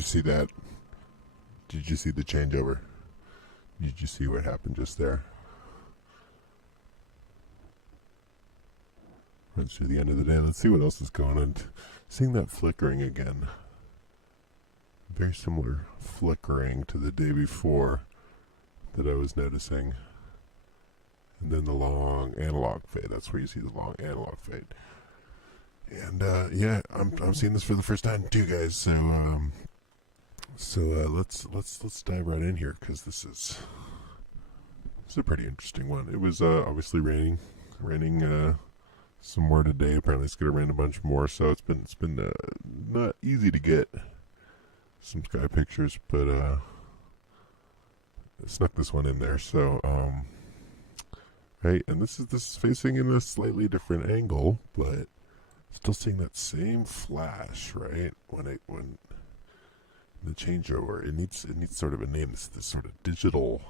you see that? Did you see the changeover? Did you see what happened just there? Runs through the end of the day. Let's see what else is going on. Seeing that flickering again. Very similar flickering to the day before that I was noticing. And then the long analog fade. That's where you see the long analog fade. And yeah, I'm seeing this for the first time too, guys. So let's dive right in here because this is a pretty interesting one. It was obviously raining some more today. Apparently, it's gonna rain a bunch more. So it's been not easy to get some sky pictures, but I snuck this one in there. So right, and this is facing in a slightly different angle, but still seeing that same flash, right? When the changeover, it needs sort of a name. This sort of digital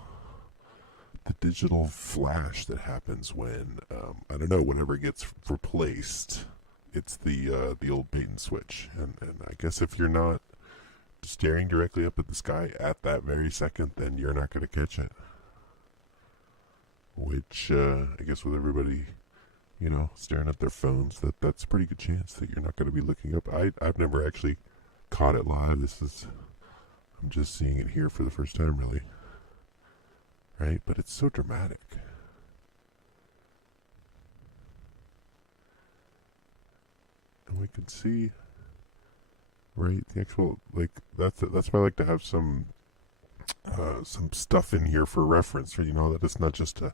flash that happens when I don't know, whenever it gets replaced. It's the old bait and switch, and I guess if you're not staring directly up at the sky at that very second, then you're not going to catch it. Which I guess with everybody, staring at their phones, that's a pretty good chance that you're not going to be looking up. I've never actually caught it live. I'm just seeing it here for the first time, really. Right? But it's so dramatic. And we can see, right, the actual, like, that's why I like to have some stuff in here for reference, for that it's not just a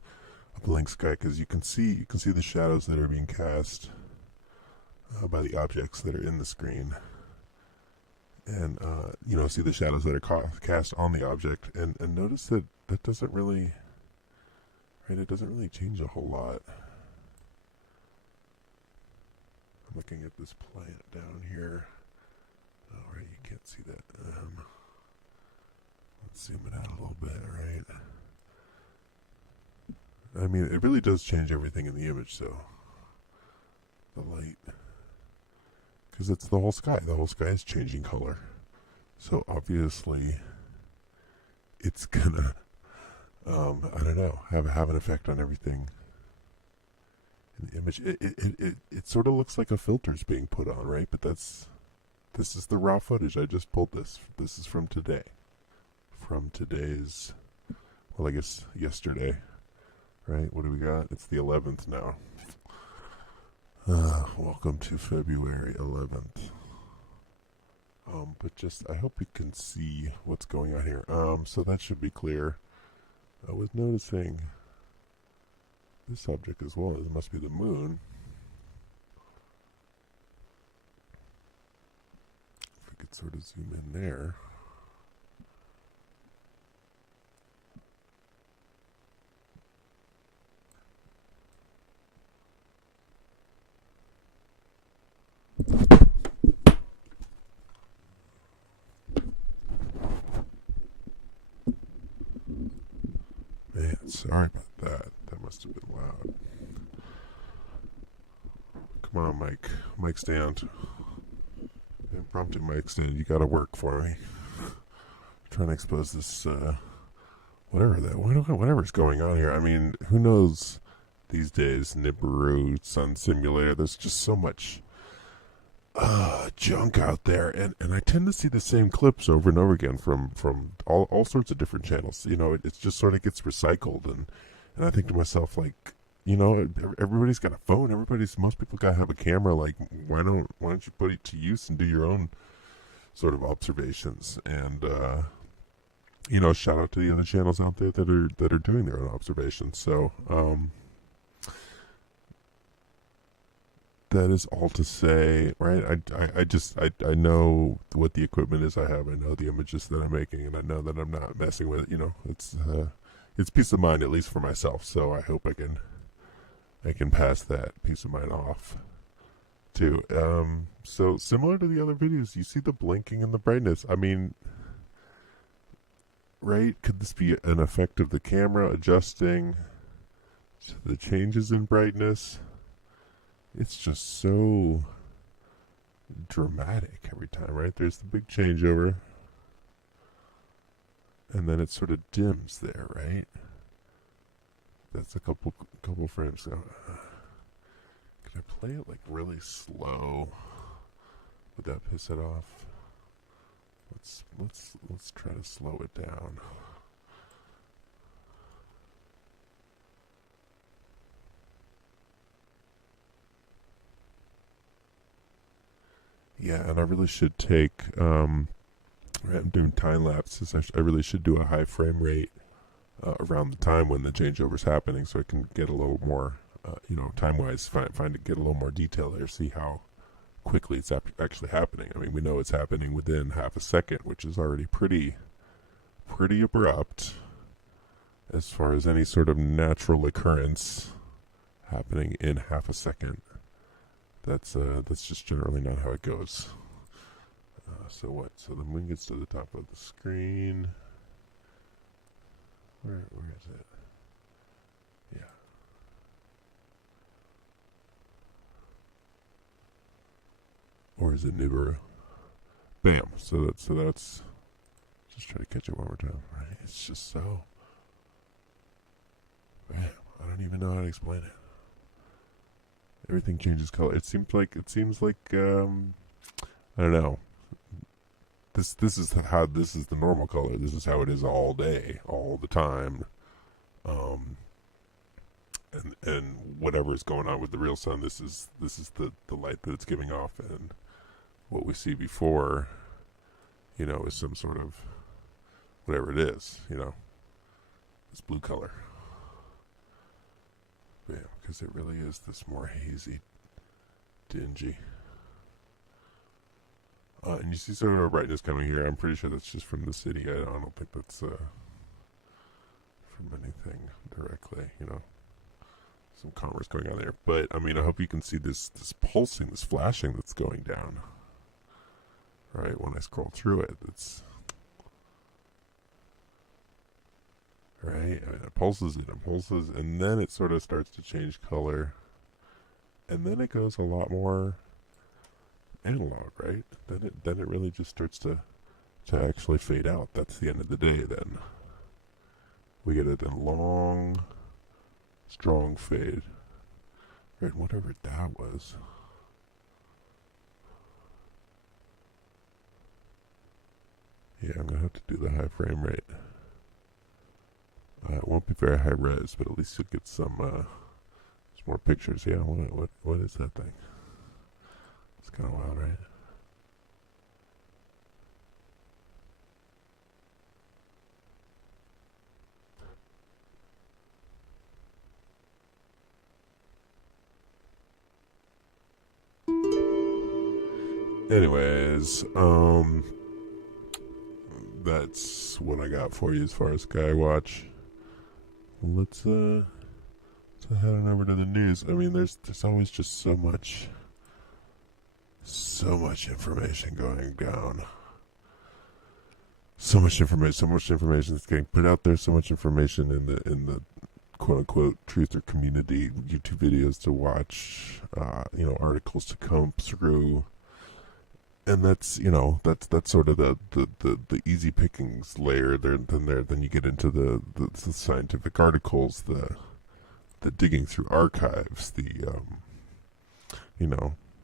blank sky, because you can see the shadows that are being cast by the objects that are in the screen, and see the shadows that are cast on the object, and notice that doesn't really, right? It doesn't really change a whole lot. I'm looking at this plant down here. Oh, right, you can't see that. Let's zoom it out a little bit, right? I mean, it really does change everything in the image, so the light, because it's the whole sky. The whole sky is changing color, so obviously it's gonna, I don't know, have an effect on everything in the image. It sort of looks like a filter's being put on, right? But this is the raw footage. I just pulled this. This is from today. From today's, well, I guess yesterday, right? What do we got? It's the 11th now. Welcome to February 11th. But just, I hope you can see what's going on here. So that should be clear. I was noticing this object as well. It must be the moon. If we could sort of zoom in there. Man, sorry about that. That must have been loud. Come on, Mike. Mic stand. Impromptu mic stand. You gotta work for me. Trying to expose this, whatever's going on here. I mean, who knows these days? Nibiru, Sun Simulator. There's just so much junk out there, and I tend to see the same clips over and over again from all sorts of different channels. It just sort of gets recycled, and I think to myself, like, everybody's got a phone. Most people gotta have a camera. Like, why don't you put it to use and do your own sort of observations? And shout out to the other channels out there that are doing their own observations. So that is all to say, right? I know what the equipment is I have. I know the images that I'm making, and I know that I'm not messing with it. It's peace of mind, at least for myself. So I hope I can pass that peace of mind off too. So similar to the other videos, you see the blinking and the brightness. I mean, right? Could this be an effect of the camera adjusting to the changes in brightness? It's just so dramatic every time, right? There's the big changeover. and then it sort of dims there, right? That's a couple frames. So, can I play it like really slow? Would that piss it off? Let's try to slow it down. Yeah, and I really should take. I'm doing time lapses. I really should do a high frame rate around the time when the changeover's happening, so I can get a little more, time wise, find to get a little more detail there, see how quickly it's actually happening. I mean, we know it's happening within half a second, which is already pretty abrupt as far as any sort of natural occurrence happening in half a second. That's just generally not how it goes. So what? So the moon gets to the top of the screen. Where is it? Yeah. Or is it Nibiru? Bam. So that's just try to catch it one more time. Right? It's just so. Bam. I don't even know how to explain it. Everything changes color. It seems like I don't know. This is the normal color. This is how it is all day, all the time. And whatever is going on with the real sun, this is the light that it's giving off, and what we see before, is some sort of whatever it is, this blue color. Yeah, because it really is this more hazy, dingy. And you see sort of a brightness coming here. I'm pretty sure that's just from the city. I don't think that's from anything directly, some commerce going on there. But, I mean, I hope you can see this pulsing, this flashing that's going down. Right, when I scroll through it, it's... Right, I mean, it pulses and then it sort of starts to change color. And then it goes a lot more analog, right? Then it really just starts to actually fade out. That's the end of the day then. We get a long, strong fade. Right, whatever that was. Yeah, I'm going to have to do the high frame rate. It won't be very high res, but at least you'll get some more pictures. Yeah, what is that thing? It's kind of wild, right? Anyways, that's what I got for you as far as Skywatch. Let's head on over to the news. I mean, there's always just so much information going down. So much information that's getting put out there. So much information in the quote unquote truther community. YouTube videos to watch. Articles to comb through. And that's sort of the easy pickings layer. Then you get into the scientific articles, the digging through archives,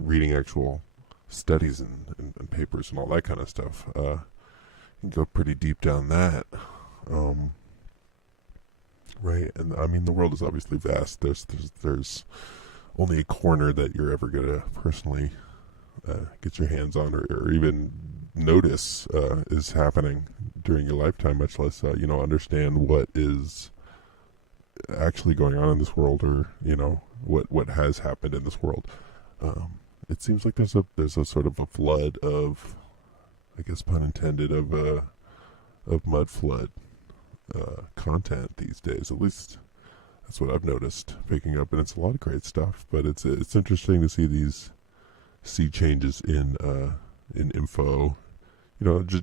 reading actual studies and papers and all that kind of stuff. You can go pretty deep down that, right? And I mean, the world is obviously vast. There's only a corner that you're ever gonna personally get your hands on or even notice is happening during your lifetime, much less understand what is actually going on in this world, or what has happened in this world. It seems like there's a sort of a flood of, I guess pun intended, of mud flood content these days. At least that's what I've noticed picking up, and it's a lot of great stuff. But it's interesting to see these changes in info,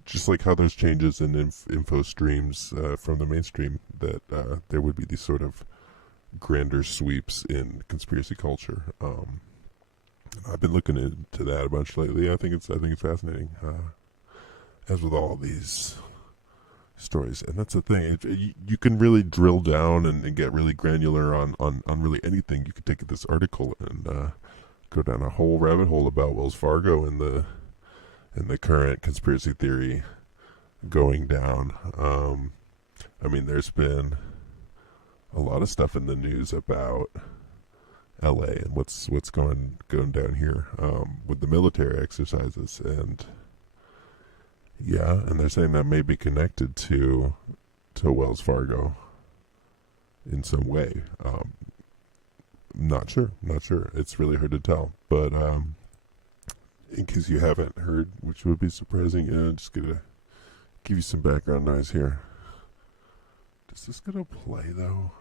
just like how there's changes in info streams from the mainstream, that there would be these sort of grander sweeps in conspiracy culture. I've been looking into that a bunch lately. I think it's fascinating. As with all these stories. And that's the thing. You can really drill down and get really granular on really anything. You could take this article and go down a whole rabbit hole about Wells Fargo and the current conspiracy theory going down. I mean, there's been a lot of stuff in the news about LA and what's going down here with the military exercises, and yeah, and they're saying that may be connected to Wells Fargo in some way. Not sure. It's really hard to tell. But in case you haven't heard, which would be surprising, I'm just gonna give you some background noise here. Is this gonna play though?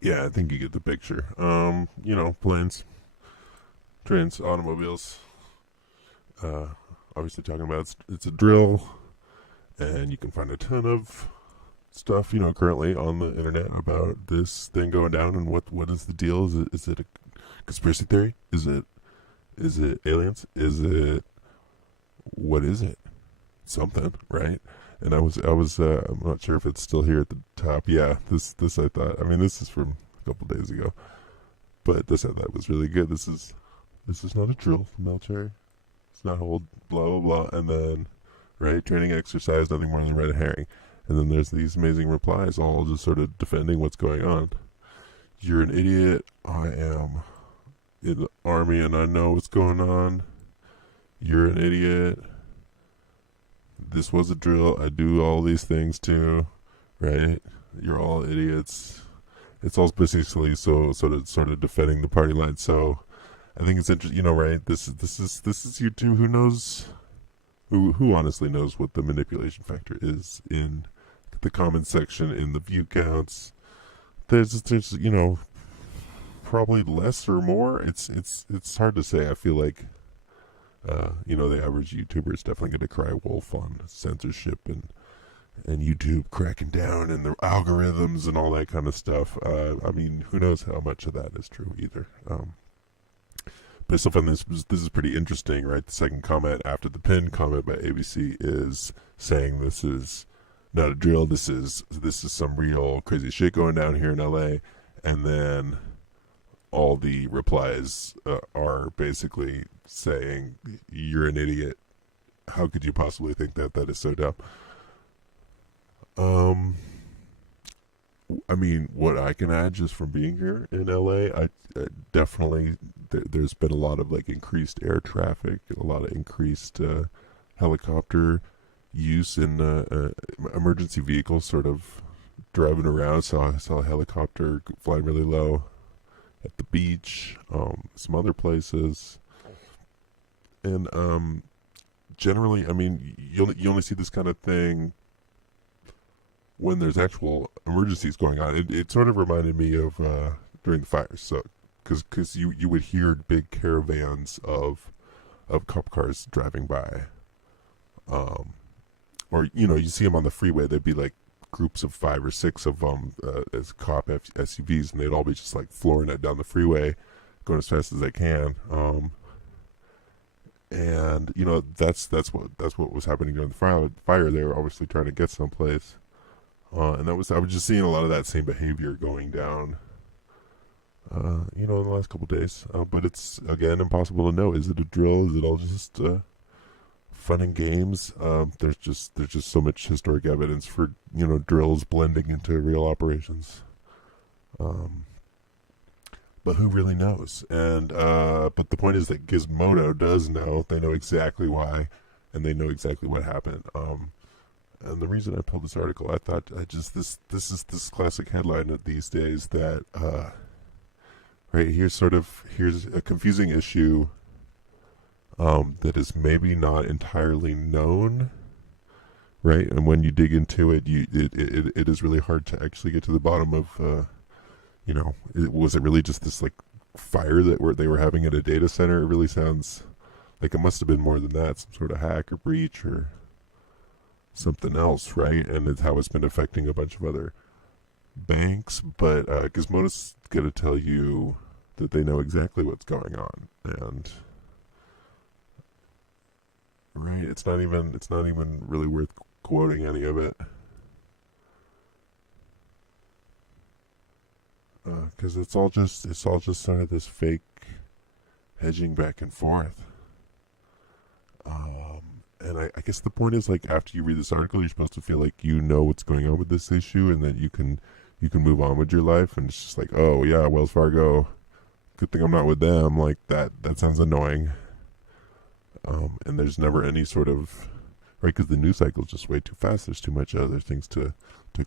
Yeah, I think you get the picture. Planes, trains, automobiles. Uh, Obviously, talking about it's a drill, and you can find a ton of stuff, currently on the internet about this thing going down and what is the deal? Is it a conspiracy theory? Is it aliens? Is it what is it? Something, right? And I was I'm not sure if it's still here at the top. Yeah, this I thought. I mean, this is from a couple days ago, but this I thought was really good. This is not a drill for military. It's not hold blah blah blah, and then right training exercise, nothing more than a red herring. And then there's these amazing replies, all just sort of defending what's going on. You're an idiot. I am in the army and I know what's going on. You're an idiot. This was a drill. I do all these things too, right? You're all idiots. It's all basically sort of defending the party line. So I think it's interesting, right? This is YouTube. Who knows? Who honestly knows what the manipulation factor is in the comment section, in the view counts? There's probably less or more. It's hard to say. I feel like the average YouTuber is definitely going to cry wolf on censorship and YouTube cracking down and the algorithms and all that kind of stuff. I mean, who knows how much of that is true either. But I still find this is pretty interesting, right? The second comment after the pinned comment by ABC is saying this is not a drill. This is some real crazy shit going down here in LA, and then all the replies are basically saying, "You're an idiot. How could you possibly think that? That is so dumb." I mean, what I can add just from being here in LA, I definitely there's been a lot of like increased air traffic, a lot of increased helicopter use in emergency vehicles, sort of driving around. So I saw a helicopter flying really low at the beach, some other places, and generally, I mean, you only see this kind of thing when there's actual emergencies going on. It sort of reminded me of during the fires, so because you would hear big caravans of cop cars driving by, or you see them on the freeway. They'd be like groups of 5 or 6 of them as cop SUVs, and they'd all be just like flooring it down the freeway, going as fast as they can. And that's what was happening during the fire. They were obviously trying to get someplace, and I was just seeing a lot of that same behavior going down. In the last couple of days, but it's again impossible to know. Is it a drill? Is it all just fun and games? There's just so much historic evidence for drills blending into real operations. But who really knows? And but the point is that Gizmodo does know. They know exactly why, and they know exactly what happened. And the reason I pulled this article, I thought this is this classic headline of these days that right here's a confusing issue that is maybe not entirely known, right? And when you dig into it, it is really hard to actually get to the bottom of, was it really just this like fire that they were having at a data center? It really sounds like it must have been more than that, some sort of hack or breach or something else, right? And it's how it's been affecting a bunch of other banks. But Gizmodo's going to tell you that they know exactly what's going on, and right, it's not even really worth quoting any of it, because it's all just sort of this fake hedging back and forth. And I guess the point is, like, after you read this article, you're supposed to feel like you know what's going on with this issue, and that you can move on with your life. And it's just like, oh yeah, Wells Fargo, good thing I'm not with them. Like that sounds annoying. And there's never any sort of, right, because the news cycle is just way too fast. There's too much other things to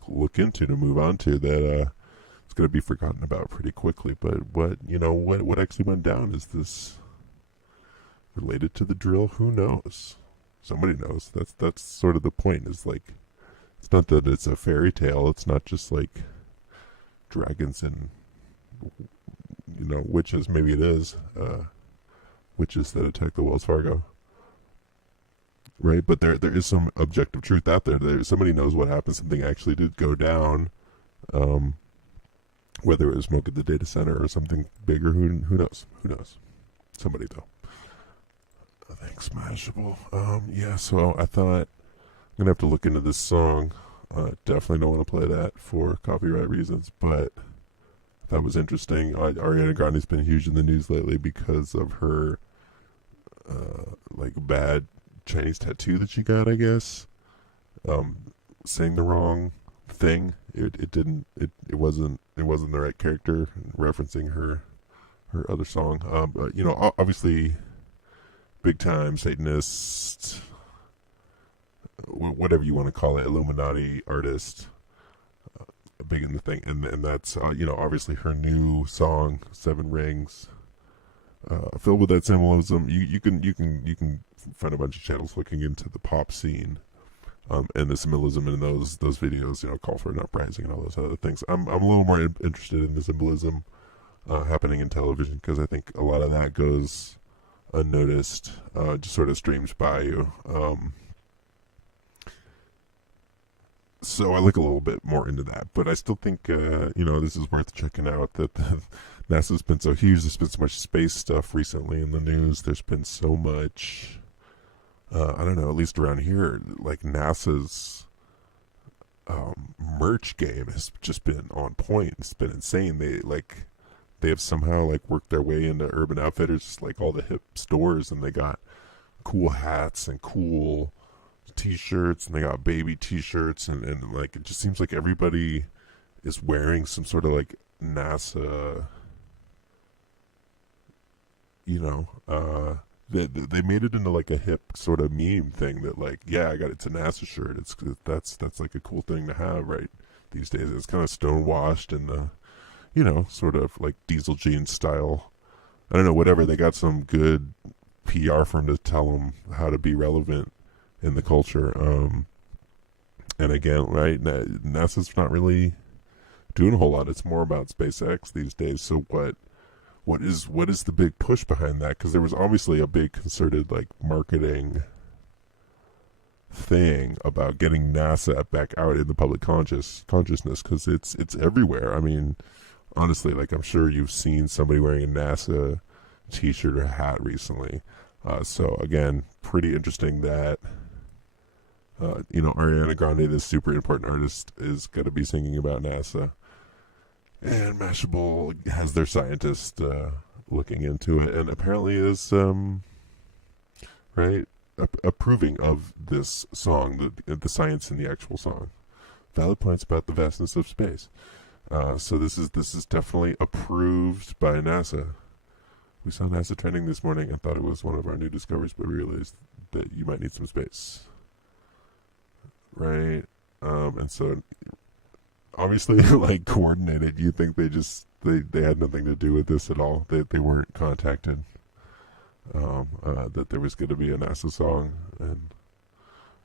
look into, to move on to, that it's going to be forgotten about pretty quickly. But what actually went down? Is this related to the drill? Who knows? Somebody knows. That's sort of the point. Is like, it's not that it's a fairy tale. It's not just like dragons and witches. Maybe it is witches that attack the Wells Fargo, right? But there is some objective truth out there. Somebody knows what happened. Something actually did go down, whether it was smoke at the data center or something bigger. Who knows? Somebody though. Thanks, Mashable. Yeah, so I thought I'm gonna have to look into this song. Definitely don't want to play that for copyright reasons, but that was interesting. Ariana Grande's been huge in the news lately because of her like bad Chinese tattoo that she got, I guess. Saying the wrong thing. It wasn't the right character, referencing her other song. But obviously, big time Satanist, whatever you want to call it, Illuminati artist, big in the thing, and that's obviously her new song, Seven Rings, filled with that symbolism. You can find a bunch of channels looking into the pop scene, and the symbolism in those videos. Call for an uprising and all those other things. I'm a little more interested in the symbolism happening in television, because I think a lot of that goes unnoticed, just sort of streams by you. So I look a little bit more into that, but I still think this is worth checking out. That NASA's been so huge. There's been so much space stuff recently in the news. There's been so much. I don't know. At least around here, like NASA's merch game has just been on point. It's been insane. They have somehow like worked their way into Urban Outfitters, like all the hip stores, and they got cool hats and cool t-shirts, and they got baby t-shirts, and like it just seems like everybody is wearing some sort of like NASA, they made it into like a hip sort of meme thing that like, yeah, I got it's a NASA shirt. That's like a cool thing to have right these days. It's kind of stonewashed and sort of like diesel jeans style. I don't know, whatever. They got some good PR firm to tell them how to be relevant in the culture. And again, right, NASA's not really doing a whole lot. It's more about SpaceX these days. So what is the big push behind that? Because there was obviously a big concerted like marketing thing about getting NASA back out in the public consciousness, because it's everywhere. I mean, honestly, like, I'm sure you've seen somebody wearing a NASA T-shirt or hat recently. So again, pretty interesting that Ariana Grande, this super important artist, is going to be singing about NASA, and Mashable has their scientist looking into it, and apparently is right approving of this song, the science in the actual song. Valid points about the vastness of space. So this is definitely approved by NASA. We saw NASA trending this morning and thought it was one of our new discoveries, but realized that you might need some space. Right? And so obviously, like, coordinated. You think they had nothing to do with this at all? They weren't contacted that there was going to be a NASA song and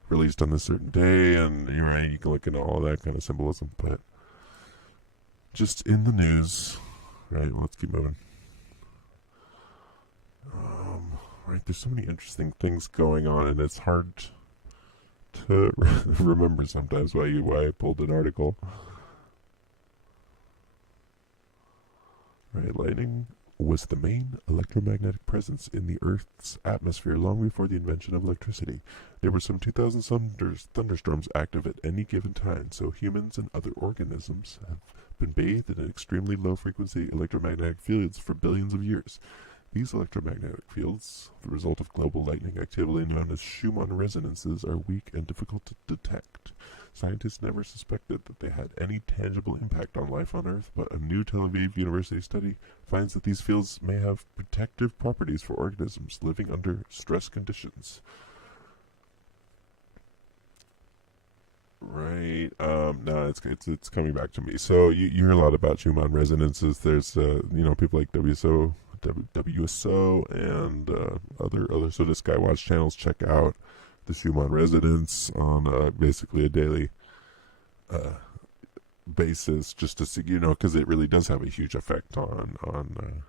released on this certain day, and you're right, you can look into all that kind of symbolism, but just in the news. Right, let's keep moving. Right, there's so many interesting things going on, and it's hard to remember sometimes why I pulled an article. Right, lightning was the main electromagnetic presence in the Earth's atmosphere long before the invention of electricity. There were some 2,000 thunderstorms active at any given time, so humans and other organisms have been bathed in extremely low-frequency electromagnetic fields for billions of years. These electromagnetic fields, the result of global lightning activity known as Schumann resonances, are weak and difficult to detect. Scientists never suspected that they had any tangible impact on life on Earth, but a new Tel Aviv University study finds that these fields may have protective properties for organisms living under stress conditions. Right. No, it's coming back to me. So you hear a lot about Schumann resonances. There's people like WSO and other sort of Skywatch channels. Check out the Schumann resonance on basically a daily basis, just to see, because it really does have a huge effect on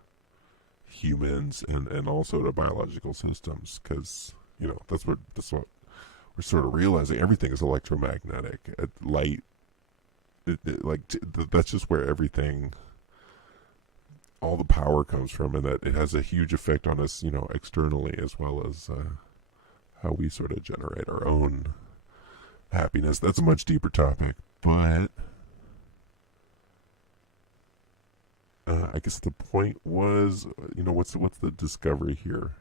humans and also the biological systems, because that's what we're sort of realizing. Everything is electromagnetic. Light, that's just where everything, all the power comes from, and that it has a huge effect on us, externally, as well as how we sort of generate our own happiness. That's a much deeper topic, but I guess the point was, what's the discovery here?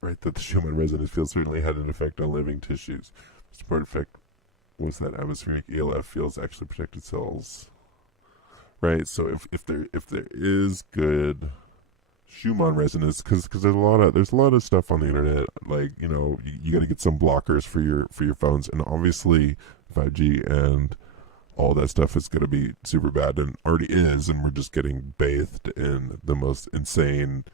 Right, that the Schumann resonance field certainly had an effect on living tissues. The important effect was that atmospheric ELF fields actually protected cells. Right, so if there is good Schumann resonance, because there's a lot of stuff on the internet, like, you got to get some blockers for your phones, and obviously 5G and all that stuff is going to be super bad, and already is, and we're just getting bathed in the most insane,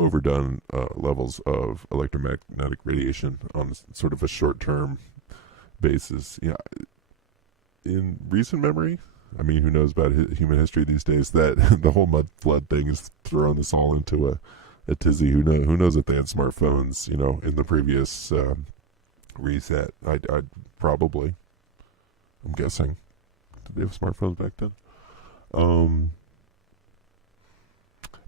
overdone levels of electromagnetic radiation on sort of a short-term basis. Yeah, in recent memory, I mean, who knows about human history these days, that the whole mud flood thing is throwing us all into a tizzy. Who knows if they had smartphones, in the previous reset. I'd probably, I'm guessing. Did they have smartphones back then?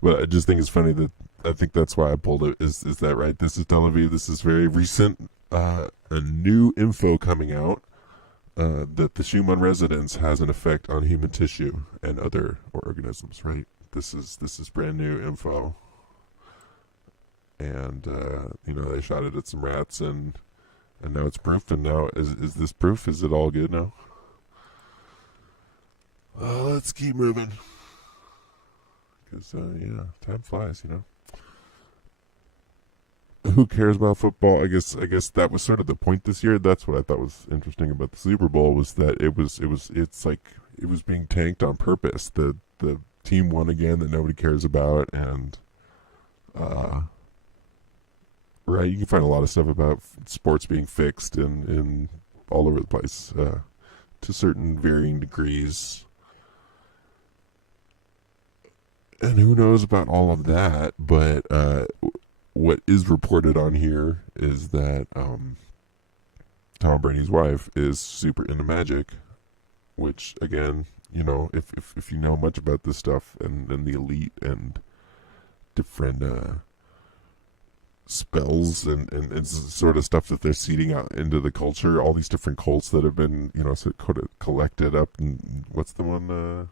But I just think it's funny that I think that's why I pulled it. Is that right? This is Tel Aviv. This is very recent. A new info coming out that the Schumann resonance has an effect on human tissue and other organisms. Right. This is brand new info. And they shot it at some rats, and now it's proof. And now is this proof? Is it all good now? Let's keep moving. Because time flies, Who cares about football? I guess that was sort of the point this year. That's what I thought was interesting about the Super Bowl, was that it's like it was being tanked on purpose. The team won again that nobody cares about, and right, you can find a lot of stuff about sports being fixed in all over the place to certain varying degrees. And who knows about all of that, but what is reported on here is that Tom Brady's wife is super into magic, which again, if you know much about this stuff and the elite and different spells and sort of stuff that they're seeding out into the culture, all these different cults that have been, sort of collected up, and what's the one,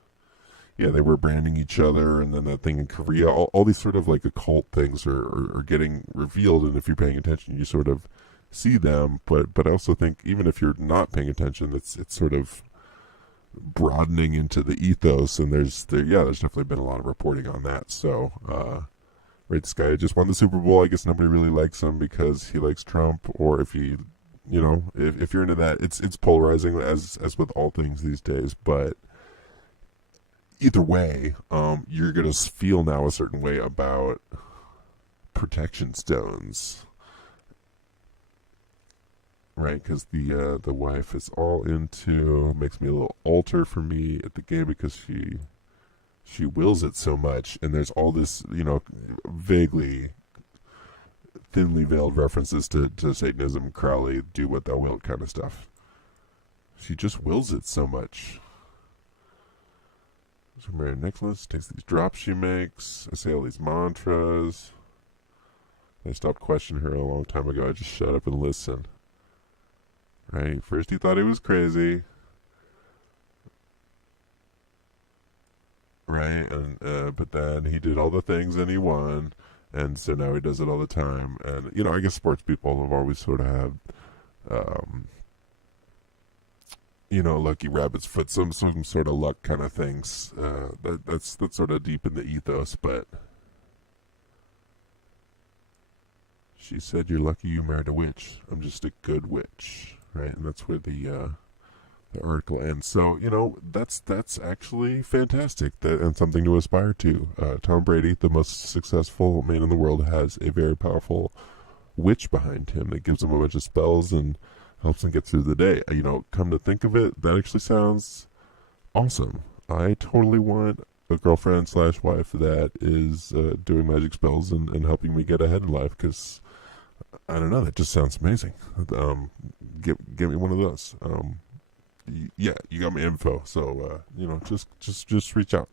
yeah, they were branding each other, and then that thing in Korea, all these sort of like occult things are getting revealed, and if you're paying attention, you sort of see them, but I also think even if you're not paying attention, it's sort of broadening into the ethos, and there's definitely been a lot of reporting on that. So right, this guy just won the Super Bowl. I guess nobody really likes him because he likes Trump, or if he, if you're into that, it's polarizing as with all things these days. But either way, you're gonna feel now a certain way about protection stones, right? Because the wife is all into, makes me a little altar for me at the game because she wills it so much, and there's all this, vaguely thinly veiled references to Satanism, Crowley, do what thou wilt kind of stuff. She just wills it so much. So Mary Nicholas takes these drops she makes. I say all these mantras. I stopped questioning her a long time ago. I just shut up and listen. Right? First he thought he was crazy. Right? And but then he did all the things and he won. And so now he does it all the time. And, I guess sports people have always sort of had, lucky rabbit's foot, some sort of luck kind of things. That's sort of deep in the ethos, but she said, "You're lucky you married a witch. I'm just a good witch." Right? And that's where the article ends. So, that's actually fantastic and something to aspire to. Tom Brady, the most successful man in the world, has a very powerful witch behind him that gives him a bunch of spells and helps him get through the day. Come to think of it, that actually sounds awesome. I totally want a girlfriend / wife that is doing magic spells and helping me get ahead in life, because I don't know, that just sounds amazing. Get me one of those. Yeah, you got my info, so just reach out.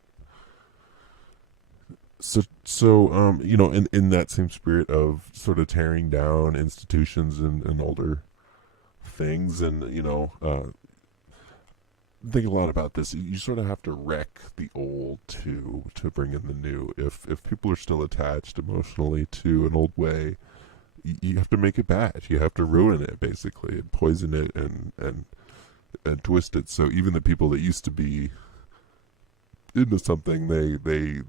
So in that same spirit of sort of tearing down institutions and older things, and think a lot about this. You sort of have to wreck the old to bring in the new. If people are still attached emotionally to an old way, you have to make it bad. You have to ruin it, basically, and poison it and twist it. So even the people that used to be into something, they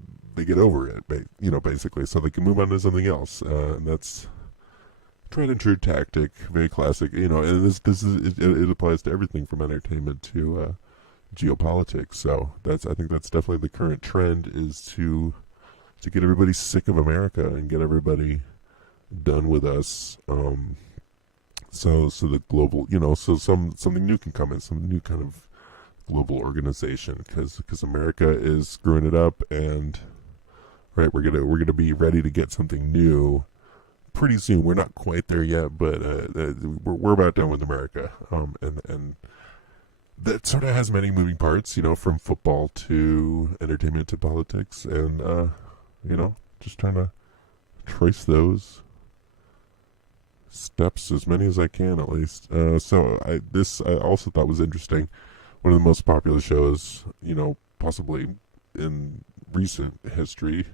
get over it, basically, so they can move on to something else. And that's tried and true tactic, very classic. And this is it applies to everything from entertainment to geopolitics. So I think that's definitely the current trend, is to get everybody sick of America and get everybody done with us. So the global, so something new can come in, some new kind of global organization, because America is screwing it up, and right, we're gonna be ready to get something new pretty soon. We're not quite there yet, but we're about done with America. And that sort of has many moving parts, from football to entertainment to politics, and just trying to trace those steps, as many as I can, at least. So I also thought was interesting. One of the most popular shows, possibly in recent history,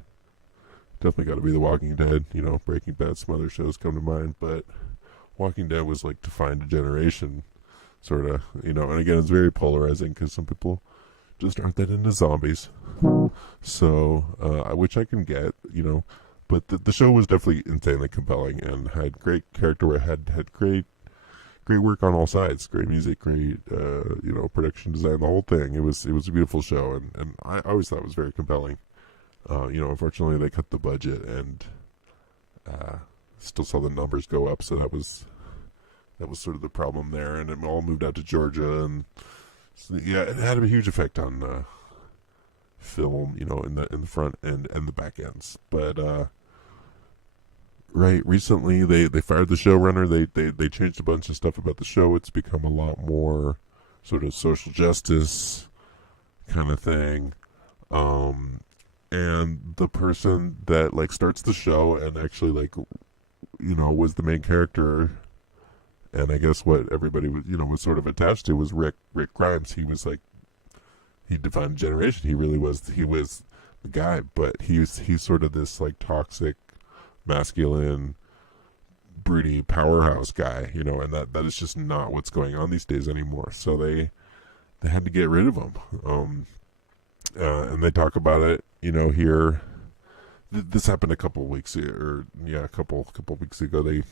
definitely got to be The Walking Dead. Breaking Bad, some other shows come to mind, but Walking Dead was like defined a generation, sort of. And again, it's very polarizing because some people just aren't that into zombies. So, which I can get, but the show was definitely insanely compelling and had great character, had great work on all sides, great music, great production design, the whole thing. It was a beautiful show, and I always thought it was very compelling. Unfortunately they cut the budget, and still saw the numbers go up, so that was sort of the problem there, and it all moved out to Georgia, and so, yeah, it had a huge effect on film, in the front end and the back ends. But right, recently they fired the showrunner. They changed a bunch of stuff about the show. It's become a lot more sort of social justice kind of thing. And the person that like starts the show and actually like was the main character, and I guess what everybody was sort of attached to was Rick Grimes. He was like, he defined a generation. He was the guy, but he's sort of this like toxic, masculine, broody powerhouse guy, and that is just not what's going on these days anymore. So they had to get rid of him. And they talk about it, here. This happened a couple of weeks, a couple weeks ago. They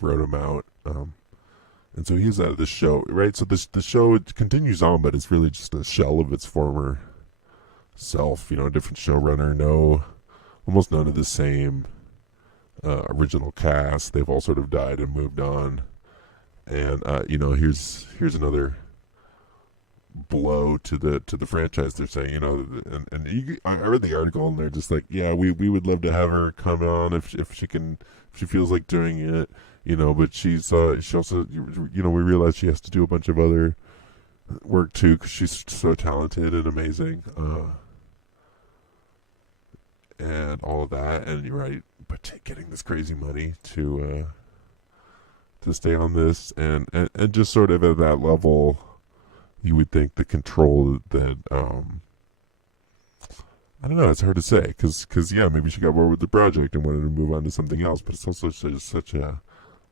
wrote him out, and so he's out of the show, right? So the show continues on, but it's really just a shell of its former self. A different showrunner, almost none of the same original cast. They've all sort of died and moved on, and here's another blow to the franchise. They're saying, I read the article and they're just like, yeah, we would love to have her come on if she feels like doing it, but she also, we realize she has to do a bunch of other work too because she's so talented and amazing, and all of that. And you're right, but getting this crazy money to stay on this and just sort of at that level, you would think the control that, I don't know, it's hard to say, because yeah, maybe she got bored with the project and wanted to move on to something else, but it's also such a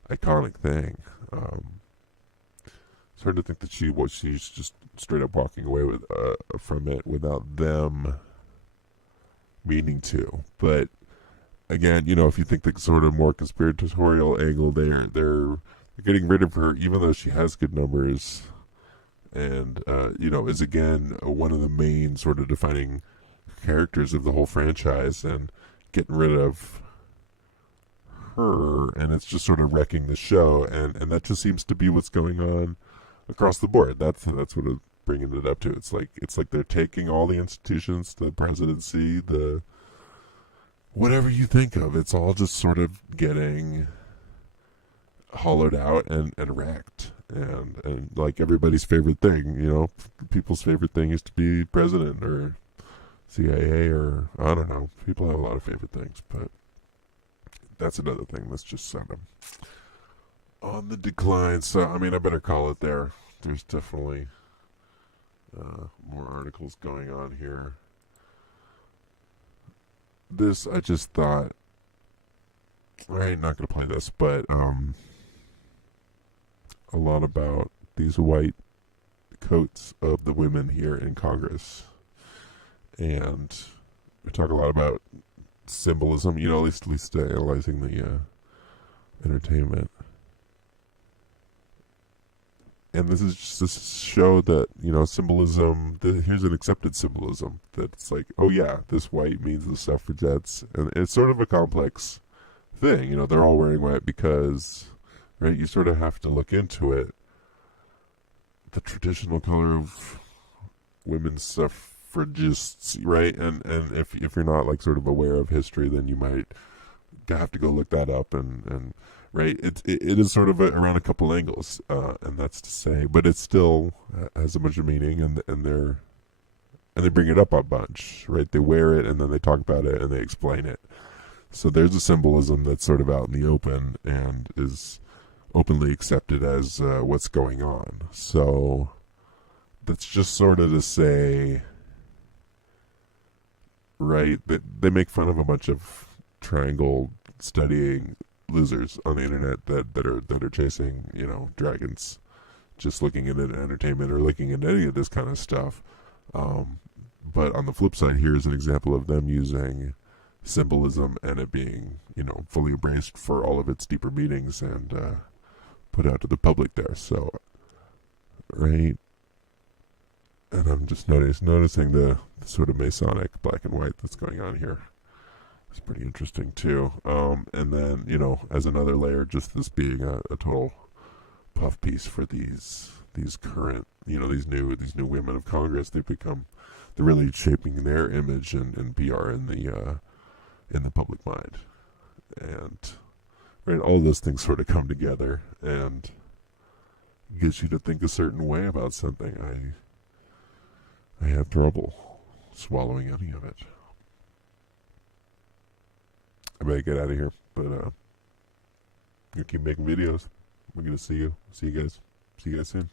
iconic thing. It's hard to think that she's just straight up walking away from it without them meaning to. But again, if you think the sort of more conspiratorial angle there, they're getting rid of her, even though she has good numbers. And, is again one of the main sort of defining characters of the whole franchise, and getting rid of her, and it's just sort of wrecking the show, and that just seems to be what's going on across the board. That's what it's bringing it up to. It's like they're taking all the institutions, the presidency, the whatever you think of, it's all just sort of getting hollowed out and wrecked. And like everybody's favorite thing, people's favorite thing is to be president or CIA, or I don't know. People have a lot of favorite things, but that's another thing that's just sort of on the decline. So, I mean, I better call it there. There's definitely more articles going on here. This, I just thought, I'm not going to play this, but a lot about these white coats of the women here in Congress. And we talk a lot about symbolism, at least analyzing the entertainment. And this is just this show that, symbolism, here's an accepted symbolism, that it's like, oh yeah, this white means the suffragettes. And it's sort of a complex thing, they're all wearing white because, right, you sort of have to look into it. The traditional color of women's suffragists, right? And if you're not like sort of aware of history, then you might have to go look that up, and right, it is sort of around a couple angles, and that's to say, but it still has a bunch of meaning, and they bring it up a bunch, right? They wear it, and then they talk about it, and they explain it. So there's a symbolism that's sort of out in the open and is openly accepted as what's going on. So that's just sort of to say, right, that they make fun of a bunch of triangle studying losers on the internet that are chasing, dragons, just looking at entertainment or looking at any of this kind of stuff. But on the flip side, here's an example of them using symbolism and it being, fully embraced for all of its deeper meanings and put out to the public there. So, right, and I'm just noticing the sort of Masonic black and white that's going on here. It's pretty interesting too. And then, as another layer, just this being a total puff piece for these current, these new women of Congress. They've become they're really shaping their image and PR in the public mind, and right, all those things sort of come together and gets you to think a certain way about something. I have trouble swallowing any of it. I better get out of here, but I'm gonna keep making videos. I'm gonna see you guys soon.